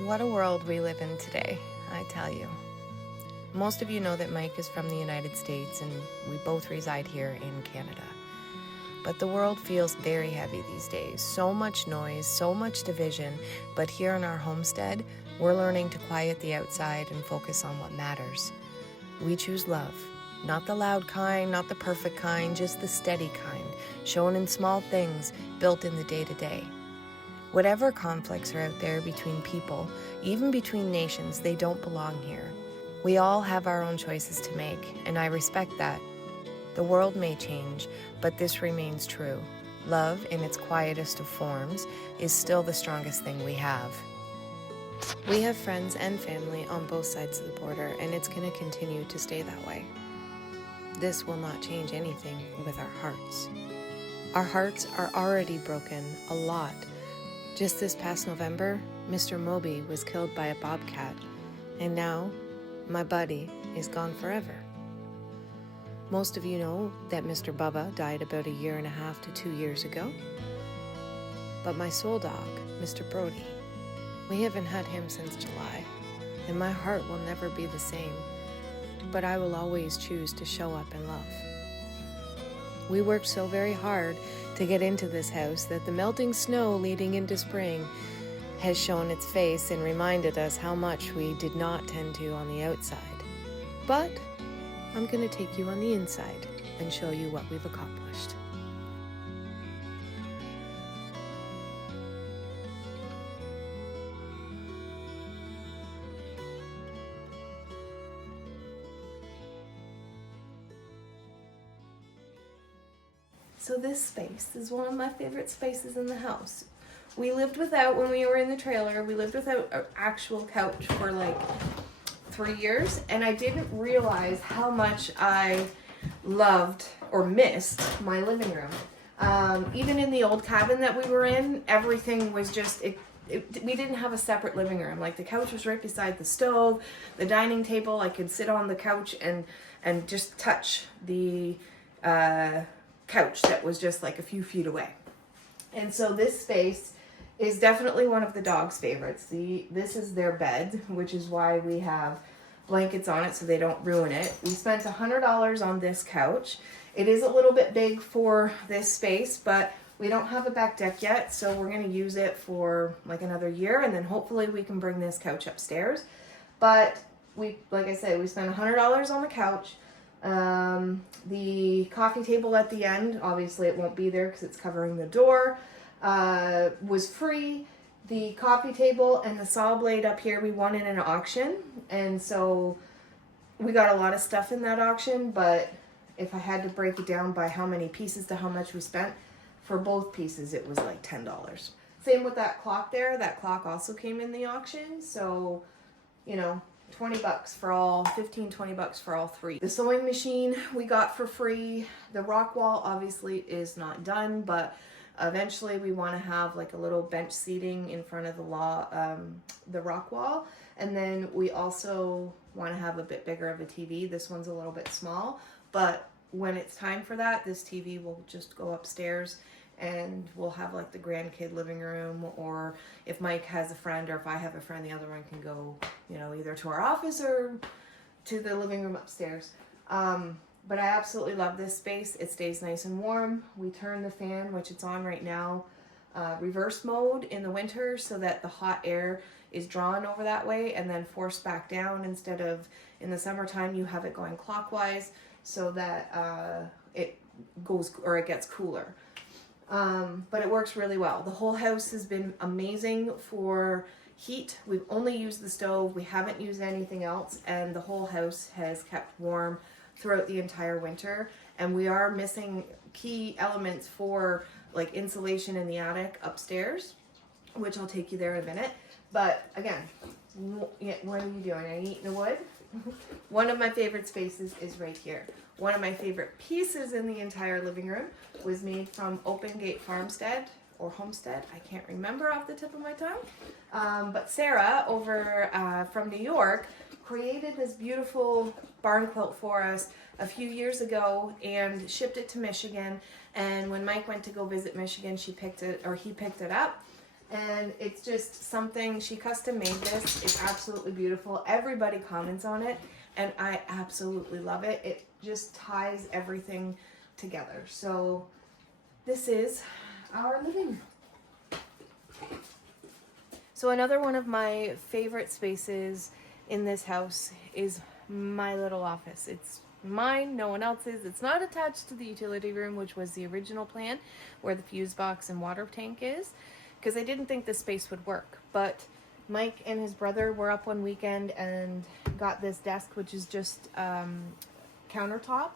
What a world we live in today, I tell you. Most of you know that Mike is from the United States and we both reside here in Canada. But the world feels very heavy these days. So much noise, so much division, but here in our homestead, we're learning to quiet the outside and focus on what matters. We choose love. Not the loud kind, not the perfect kind, just the steady kind, shown in small things, built in the day-to-day. Whatever conflicts are out there between people, even between nations, they don't belong here. We all have our own choices to make, and I respect that. The world may change, but this remains true. Love, in its quietest of forms, is still the strongest thing we have. We have friends and family on both sides of the border, and it's going to continue to stay that way. This will not change anything with our hearts. Our hearts are already broken, a lot. Just this past November, Mr. Moby was killed by a bobcat, and now my buddy is gone forever. Most of you know that Mr. Bubba died about 1.5 to 2 years ago. But my soul dog, Mr. Brody, we haven't had him since July, and my heart will never be the same, but I will always choose to show up in love. We worked so very hard to get into this house that the melting snow leading into spring has shown its face and reminded us how much we did not tend to on the outside. But I'm going to take you on the inside and show you what we've accomplished. So this space is one of my favorite spaces in the house. We lived without, when we were in the trailer, we lived without an actual couch for like 3 years, and I didn't realize how much I loved or missed my living room. Even in the old cabin that we were in, everything was just, we didn't have a separate living room. Like the couch was right beside the stove, the dining table, I could sit on the couch and just touch the couch that was just like a few feet away. And so this space is definitely one of the dog's favorites. This is their bed, which is why we have blankets on it so they don't ruin it. We spent $100 on this couch. It is a little bit big for this space, but we don't have a back deck yet, so we're going to use it for like another year, and then hopefully we can bring this couch upstairs. But like I said, we spent $100 on the couch. The coffee table at the end, obviously it won't be there because it's covering the door, was free. The coffee table and the saw blade up here we won in an auction, and so we got a lot of stuff in that auction, but if I had to break it down by how many pieces to how much we spent, for both pieces it was like $10. Same with that clock there. That clock also came in the auction, so you know, 20 bucks for all, 15, 20 bucks for all three. The sewing machine we got for free. The rock wall obviously is not done, but eventually we want to have like a little bench seating in front of the rock wall. And then we also want to have a bit bigger of a TV. This one's a little bit small, but when it's time for that, this TV will just go upstairs and we'll have like the grandkid living room, or if Mike has a friend or if I have a friend, the other one can go, you know, either to our office or to the living room upstairs. But I absolutely love this space. It stays nice and warm. We turn the fan, which it's on right now, reverse mode in the winter so that the hot air is drawn over that way and then forced back down, instead of in the summertime you have it going clockwise so that it goes, or it gets cooler. But it works really well. The whole house has been amazing for heat. We've only used the stove. We haven't used anything else, and the whole house has kept warm throughout the entire winter. And we are missing key elements for like insulation in the attic upstairs, which I'll take you there in a minute. But again, what are you doing? Are you eating the wood? One of my favorite spaces is right here. One of my favorite pieces in the entire living room was made from Open Gate Farmstead or Homestead. I can't remember off the tip of my tongue. But Sarah over from New York created this beautiful barn quilt for us a few years ago and shipped it to Michigan. And when Mike went to go visit Michigan, he picked it up. And it's just something, she custom made this. It's absolutely beautiful. Everybody comments on it, and I absolutely love it. It just ties everything together. So this is our living room. So another one of my favorite spaces in this house is my little office. It's mine, no one else's. It's not attached to the utility room, which was the original plan, where the fuse box and water tank is, because I didn't think this space would work. But Mike and his brother were up one weekend and got this desk, which is just countertop,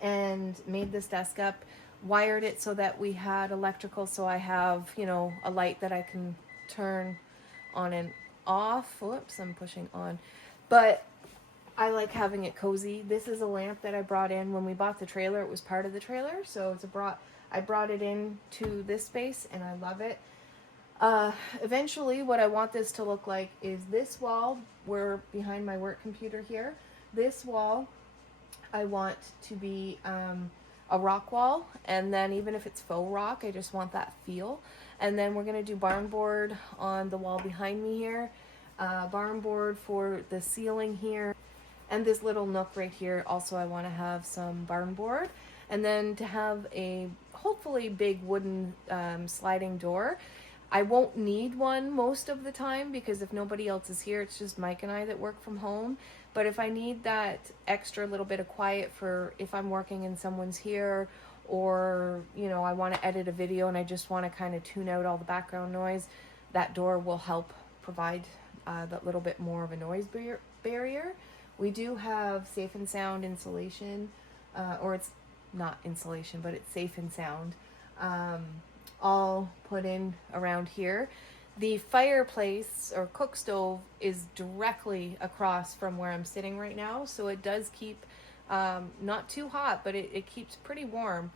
and made this desk up, wired it so that we had electrical, so I have, you know, a light that I can turn on and off. Whoops, I'm pushing on. But I like having it cozy. This is a lamp that I brought in when we bought the trailer. It was part of the trailer, so I brought it in to this space, and I love it. Eventually, what I want this to look like is this wall, where behind my work computer here, this wall I want to be a rock wall, and then even if it's faux rock, I just want that feel. And then we're gonna do barn board on the wall behind me here, barn board for the ceiling here, and this little nook right here. Also, I want to have some barn board, and then to have a hopefully big wooden sliding door. I won't need one most of the time, because if nobody else is here, it's just Mike and I that work from home. But if I need that extra little bit of quiet for if I'm working and someone's here, or, you know, I want to edit a video and I just want to kind of tune out all the background noise, that door will help provide that little bit more of a noise barrier. We do have safe and sound insulation, or it's not insulation, but it's safe and sound, all put in around here. The fireplace or cook stove is directly across from where I'm sitting right now, so it does keep not too hot, but it keeps pretty warm.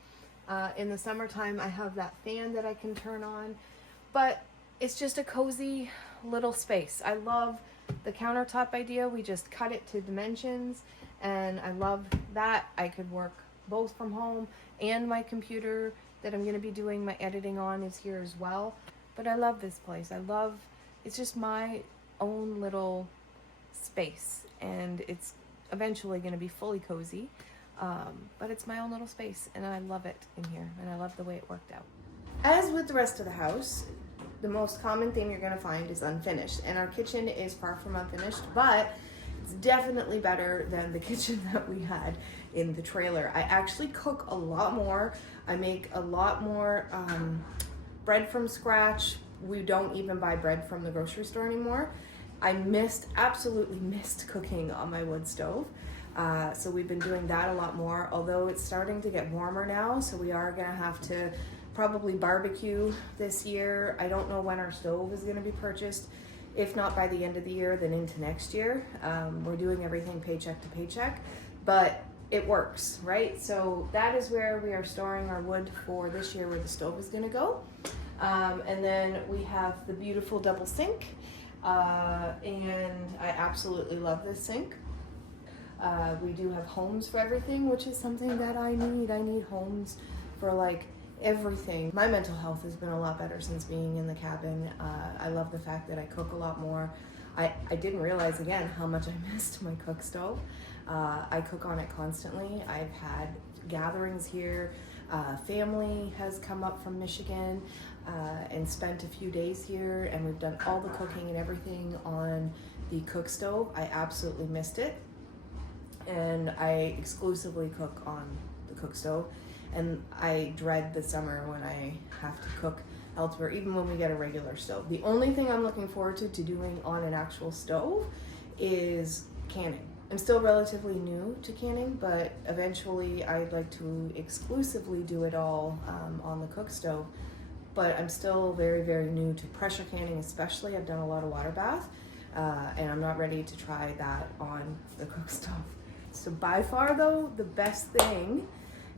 In the summertime, I have that fan that I can turn on, but it's just a cozy little space. I love the countertop idea. We just cut it to dimensions, and I love that. I could work both from home, and my computer that I'm going to be doing my editing on is here as well. But I love this place. It's just my own little space, and it's eventually going to be fully cozy. But it's my own little space, and I love it in here, and I love the way it worked out. As with the rest of the house, the most common thing you're going to find is unfinished, and our kitchen is far from unfinished, but it's definitely better than the kitchen that we had in the trailer. I actually cook a lot more. I make a lot more bread from scratch. We don't even buy bread from the grocery store anymore. I absolutely missed cooking on my wood stove. So we've been doing that a lot more, although it's starting to get warmer now, so we are gonna have to probably barbecue this year. I don't know when our stove is gonna be purchased. If not by the end of the year, then into next year. We're doing everything paycheck to paycheck, but it works, right? So that is where we are storing our wood for this year, where the stove is gonna go. And then we have the beautiful double sink, and I absolutely love this sink. We do have homes for everything, which is something that I need. I need homes for like everything. My mental health has been a lot better since being in the cabin. I love the fact that I cook a lot more. I didn't realize, again, how much I missed my cook stove. I cook on it constantly. I've had gatherings here. Family has come up from Michigan and spent a few days here, and we've done all the cooking and everything on the cook stove. I absolutely missed it, and I exclusively cook on the cook stove, and I dread the summer when I have to cook elsewhere, even when we get a regular stove. The only thing I'm looking forward to doing on an actual stove is canning. I'm still relatively new to canning, but eventually I'd like to exclusively do it all on the cook stove. But I'm still very, very new to pressure canning, especially. I've done a lot of water bath, and I'm not ready to try that on the cook stove. So by far though, the best thing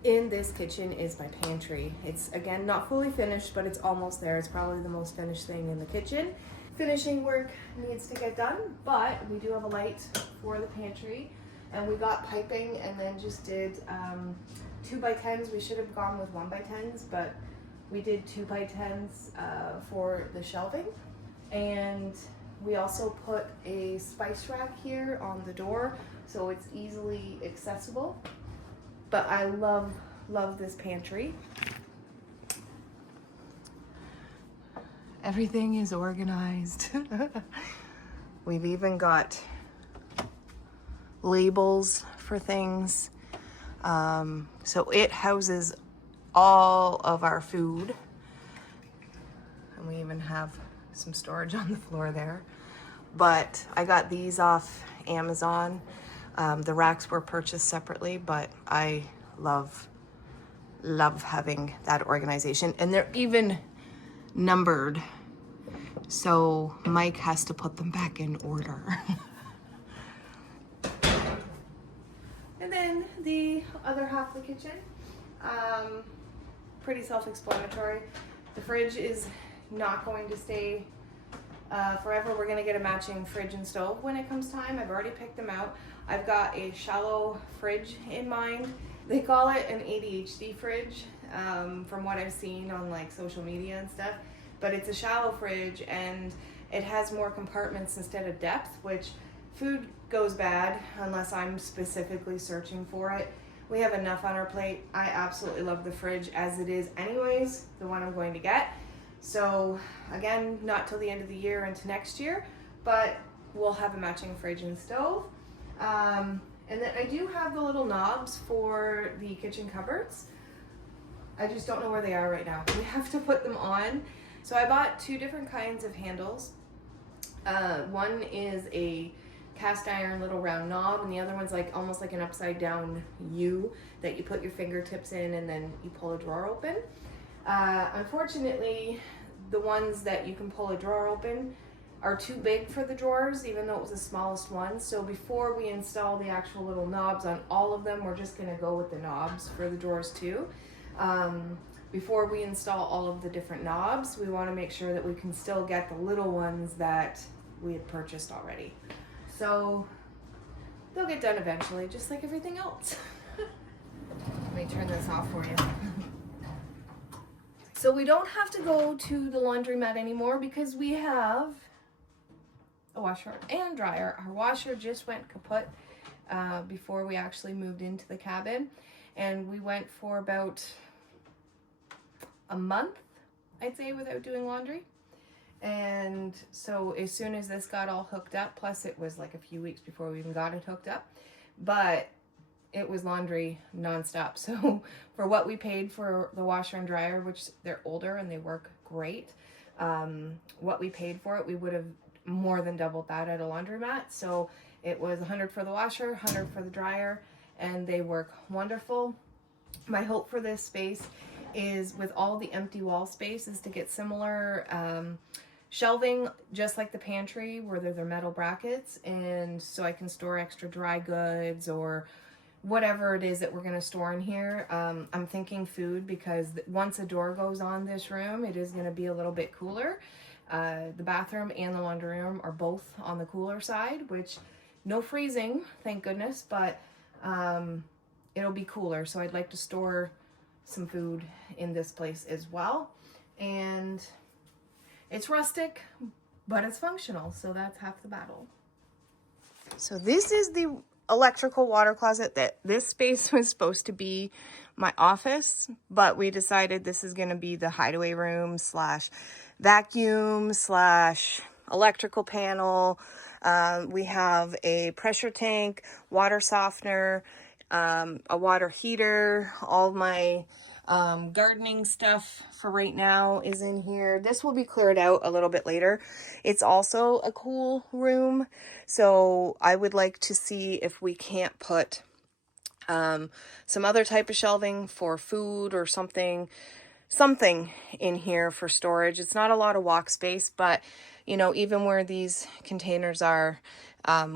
in this kitchen is my pantry. It's, again, not fully finished, but it's almost there. It's probably the most finished thing in the kitchen. Finishing work needs to get done, but we do have a light for the pantry, and we got piping and then just did 2x10s. We should have gone with 1x10s, but We did 2x10s for the shelving, and we also put a spice rack here on the door so it's easily accessible. But I love this pantry. Everything is organized. We've even got labels for things. So it houses all of our food. And we even have some storage on the floor there. But I got these off Amazon. The racks were purchased separately, but I love having that organization. And they're even numbered, so Mike has to put them back in order. And then the other half of the kitchen, pretty self-explanatory. The fridge is not going to stay forever. We're gonna get a matching fridge and stove when it comes time. I've already picked them out. I've got a shallow fridge in mind. They call it an ADHD fridge, from what I've seen on like social media and stuff. But it's a shallow fridge and it has more compartments instead of depth, which food goes bad unless I'm specifically searching for it. We have enough on our plate. I absolutely love the fridge as it is anyways, the one I'm going to get. So again, not till the end of the year into next year, but we'll have a matching fridge and stove. And then I do have the little knobs for the kitchen cupboards. I just don't know where they are right now. We have to put them on. So I bought two different kinds of handles. One is a cast iron little round knob, and the other one's like almost like an upside down U that you put your fingertips in and then you pull a drawer open. Unfortunately, the ones that you can pull a drawer open are too big for the drawers, even though it was the smallest one. So before we install the actual little knobs on all of them, we're just gonna go with the knobs for the drawers too. Before we install all of the different knobs, we wanna make sure that we can still get the little ones that we had purchased already. So they'll get done eventually, just like everything else. Let me turn this off for you. So we don't have to go to the laundromat anymore because we have a washer and dryer. Our washer just went kaput before we actually moved into the cabin, and we went for about a month, I'd say, without doing laundry. And so as soon as this got all hooked up, plus it was like a few weeks before we even got it hooked up, but it was laundry nonstop. So for what we paid for the washer and dryer, which they're older and they work great, what we paid for it, we would have more than doubled that at a laundromat. So it was $100 for the washer, $100 for the dryer, and they work wonderful. My hope for this space is, with all the empty wall space, is to get similar shelving, just like the pantry, where they're metal brackets, and so I can store extra dry goods or whatever it is that we're going to store in here. I'm thinking food, because once a door goes on this room, it is going to be a little bit cooler. The bathroom and the laundry room are both on the cooler side, which no freezing, thank goodness, but it'll be cooler. So I'd like to store some food in this place as well. And it's rustic, but it's functional, so that's half the battle. So this is the electrical water closet. That this space was supposed to be my office, but we decided this is going to be the hideaway room slash vacuum slash electrical panel. We have a pressure tank, water softener, a water heater. All my gardening stuff for right now is in here. This will be cleared out a little bit later. It's also a cool room, so I would like to see if we can't put some other type of shelving for food or something in here for storage. It's not a lot of walk space, but you know, even where these containers are,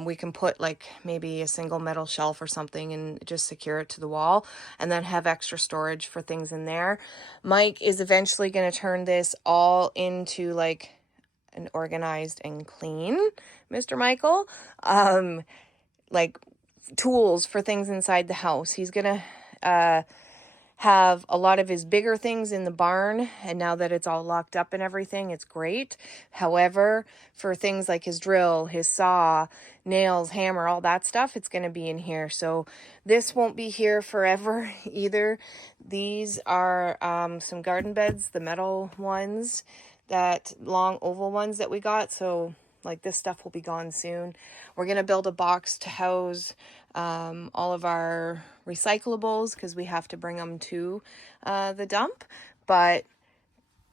we can put like maybe a single metal shelf or something and just secure it to the wall, and then have extra storage for things in there. Mike is eventually going to turn this all into like an organized and clean, Mr. Michael, like tools for things inside the house. He's going to have a lot of his bigger things in the barn, and now that it's all locked up and everything, it's great. However, for things like his drill, his saw, nails, hammer, all that stuff, it's going to be in here. So this won't be here forever either. These are some garden beds, the metal ones, that long oval ones that we got. So like this stuff will be gone soon. We're going to build a box to house all of our recyclables because we have to bring them to the dump. But,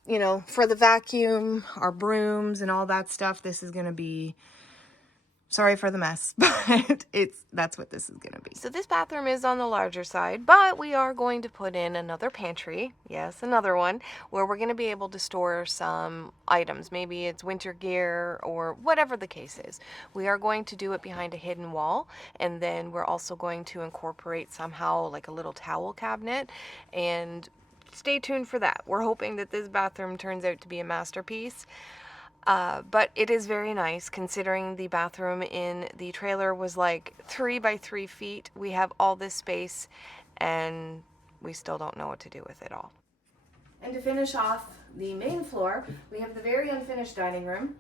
you know, for the vacuum, our brooms and all that stuff, this is going to be, sorry for the mess, but that's what this is going to be. So this bathroom is on the larger side, but we are going to put in another pantry. Yes, another one where we're going to be able to store some items. Maybe it's winter gear or whatever the case is. We are going to do it behind a hidden wall, and then we're also going to incorporate somehow like a little towel cabinet, and stay tuned for that. We're hoping that this bathroom turns out to be a masterpiece. But it is very nice considering the bathroom in the trailer was like 3 by 3 feet. We have all this space and we still don't know what to do with it all. And to finish off the main floor, we have the very unfinished dining room.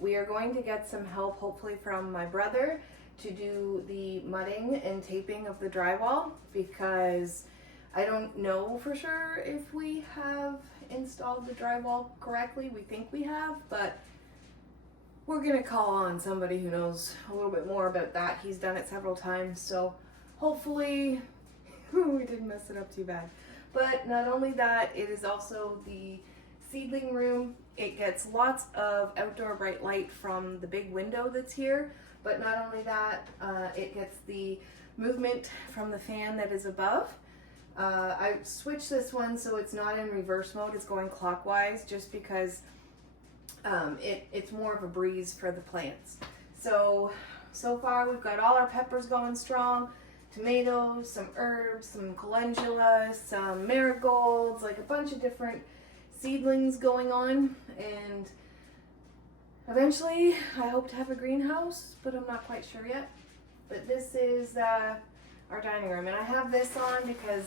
We are going to get some help hopefully from my brother to do the mudding and taping of the drywall, because I don't know for sure if we have installed the drywall correctly. We think we have, but we're gonna call on somebody who knows a little bit more about that. He's done it several times, so hopefully we didn't mess it up too bad. But not only that, it is also the seedling room. It gets lots of outdoor bright light from the big window that's here, but not only that, it gets the movement from the fan that is above. I switched this one so it's not in reverse mode, it's going clockwise, just because it's more of a breeze for the plants. So far we've got all our peppers going strong, tomatoes, some herbs, some calendula, some marigolds, like a bunch of different seedlings going on, and eventually I hope to have a greenhouse, but I'm not quite sure yet. But this is our dining room, and I have this on because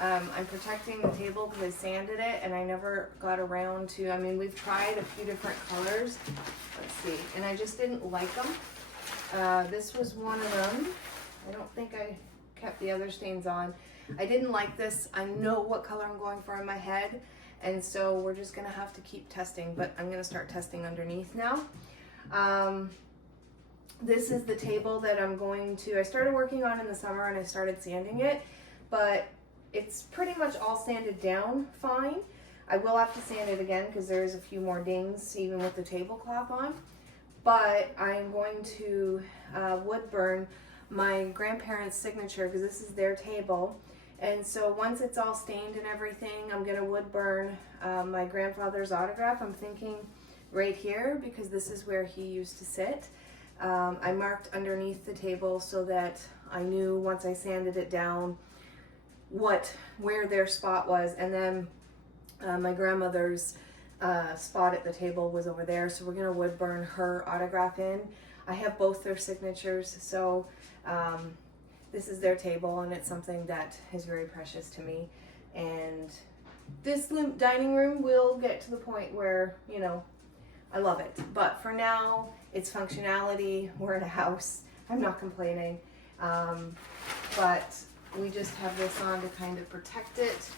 I'm protecting the table because I sanded it and I never got around to, I mean, we've tried a few different colors, let's see, and I just didn't like them. This was one of them. I don't think I kept the other stains on. I didn't like this. I know what color I'm going for in my head, and so we're just gonna have to keep testing, but I'm gonna start testing underneath now. This is the table that I started working on in the summer and I started sanding it, but it's pretty much all sanded down fine. I will have to sand it again because there's a few more dings even with the tablecloth on, but I'm going to wood burn my grandparents' signature because this is their table. And so once it's all stained and everything, I'm gonna wood burn my grandfather's autograph. I'm thinking right here because this is where he used to sit. I marked underneath the table so that I knew once I sanded it down where their spot was, and then my grandmother's spot at the table was over there, so we're gonna wood burn her autograph in. I have both their signatures, so this is their table and it's something that is very precious to me. And this dining room will get to the point where, you know, I love it, but for now it's functionality. We're in a house. I'm not complaining, but we just have this on to kind of protect it.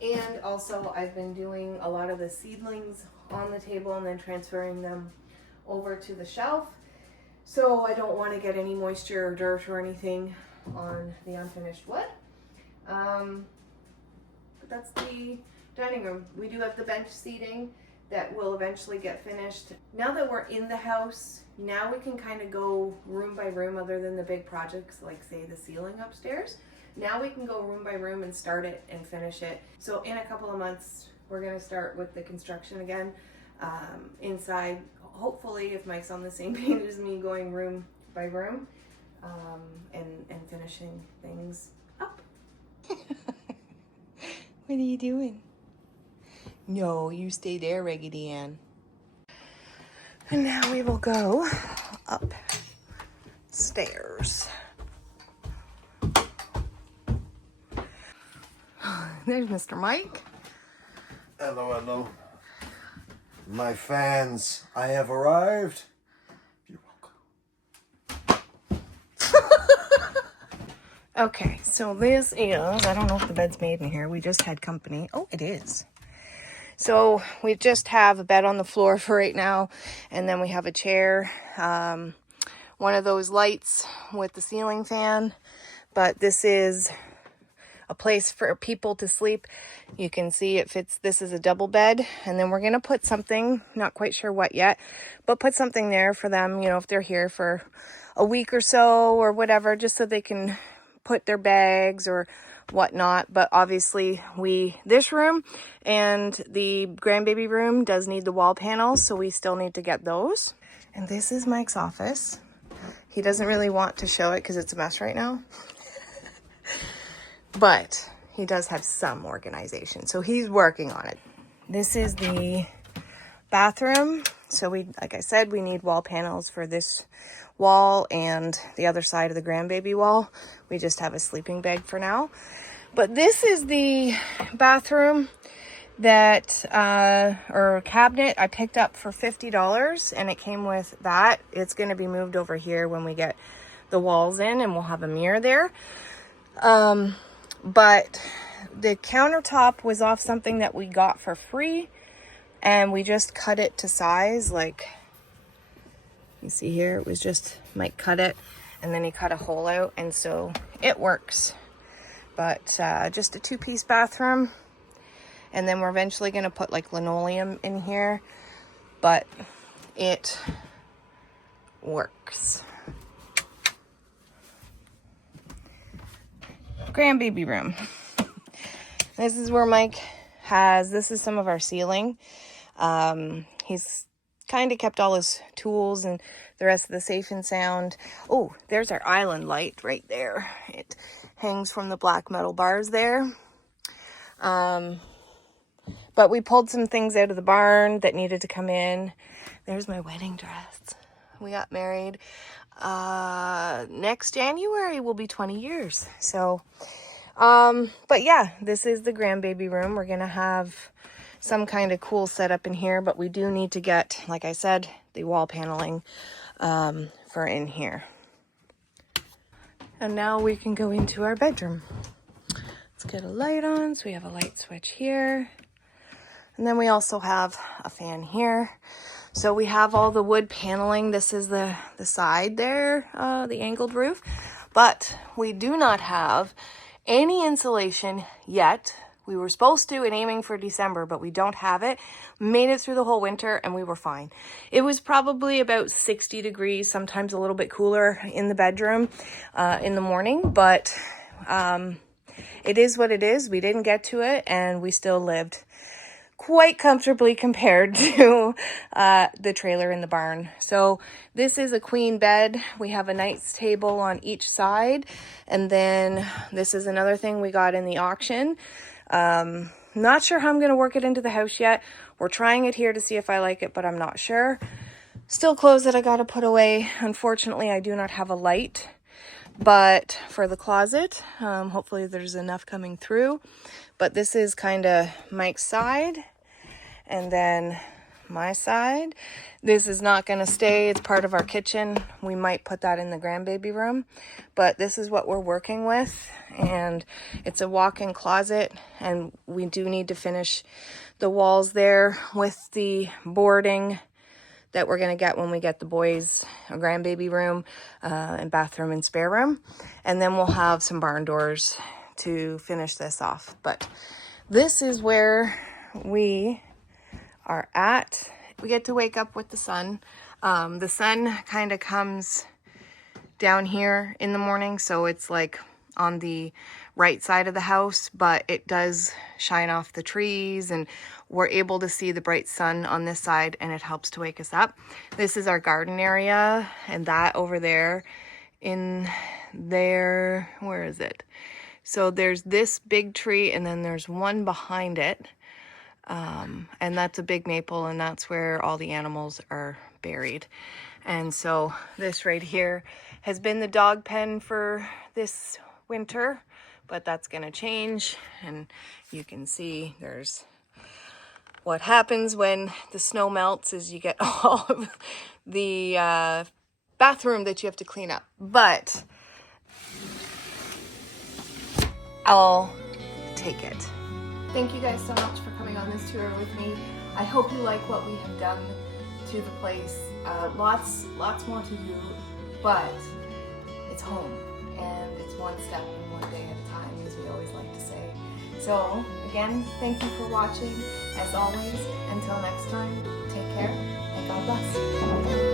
And also I've been doing a lot of the seedlings on the table and then transferring them over to the shelf, so I don't want to get any moisture or dirt or anything on the unfinished wood. But that's the dining room. We do have the bench seating that will eventually get finished. Now that we're in the house, now we can kind of go room by room, other than the big projects like say the ceiling upstairs. Now we can go room by room and start it and finish it. So in a couple of months, we're gonna start with the construction again. Inside, hopefully, if Mike's on the same page as me, going room by room and finishing things up. What are you doing? No, you stay there, Raggedy Ann. And now we will go upstairs. There's Mr. Mike. Hello, hello. My fans, I have arrived. You're welcome. Okay, so this is, I don't know if the bed's made in here. We just had company. Oh, it is. So we just have a bed on the floor for right now. And then we have a chair. One of those lights with the ceiling fan. But this is a place for people to sleep. You can see it fits. This is a double bed, and then we're going to put something, not quite sure what yet, but put something there for them, you know, if they're here for a week or so or whatever, just so they can put their bags or whatnot. But obviously this room and the grandbaby room does need the wall panels, so we still need to get those. And this is Mike's office. He doesn't really want to show it because it's a mess right now. But he does have some organization, so he's working on it. This is the bathroom. So like I said, we need wall panels for this wall and the other side of the grandbaby wall. We just have a sleeping bag for now. But this is the bathroom that, or cabinet I picked up for $50, and it came with that. It's going to be moved over here when we get the walls in, and we'll have a mirror there. But the countertop was off something that we got for free, and we just cut it to size. Like you see here, it was just Mike cut it, and then he cut a hole out, and so it works. But just a 2-piece bathroom, and then we're eventually going to put like linoleum in here, but it works. Grandbaby room. This is where Mike has, this is some of our ceiling. He's kind of kept all his tools and the rest of the safe and sound. Oh, there's our island light right there. It hangs from the black metal bars there. But we pulled some things out of the barn that needed to come in. There's my wedding dress. We got married. Next January will be 20 years. So, but yeah, this is the grandbaby room. We're going to have some kind of cool setup in here, but we do need to get, like I said, the wall paneling, for in here. And now we can go into our bedroom. Let's get a light on. So we have a light switch here. And then we also have a fan here. So we have all the wood paneling. This is the side there, the angled roof. But we do not have any insulation yet. We were supposed to and aiming for December, but we don't have it. Made it through the whole winter and we were fine. It was probably about 60 degrees, sometimes a little bit cooler in the bedroom in the morning. But it is what it is. We didn't get to it and we still lived quite comfortably compared to the trailer in the barn. So this is a queen bed. We have a nice table on each side. And then this is another thing we got in the auction. Not sure how I'm going to work it into the house yet. We're trying it here to see if I like it, but I'm not sure. Still clothes that I got to put away. Unfortunately, I do not have a light. But for the closet, hopefully there's enough coming through. But this is kind of Mike's side. And then my side. This is not going to stay. It's part of our kitchen. We might put that in the grandbaby room. But this is what we're working with. And it's a walk-in closet. And we do need to finish the walls there with the boarding that we're going to get when we get the boys a grandbaby room and bathroom and spare room. And then we'll have some barn doors to finish this off. But this is where we are at. We get to wake up with the sun. The sun kind of comes down here in the morning, so it's like on the right side of the house, but it does shine off the trees and we're able to see the bright sun on this side and it helps to wake us up. This is our garden area, and that over there in there, where is it? So there's this big tree and then there's one behind it. And that's a big maple, and that's where all the animals are buried. And so this right here has been the dog pen for this winter. but that's gonna change. And you can see there's what happens when the snow melts is you get all of the bathroom that you have to clean up. But I'll take it. Thank you guys so much for coming on this tour with me. I hope you like what we have done to the place. Lots more to do, but it's home, and it's one step and one day at a time, as we always like to say. So again, thank you for watching. As always, until next time, take care and God bless.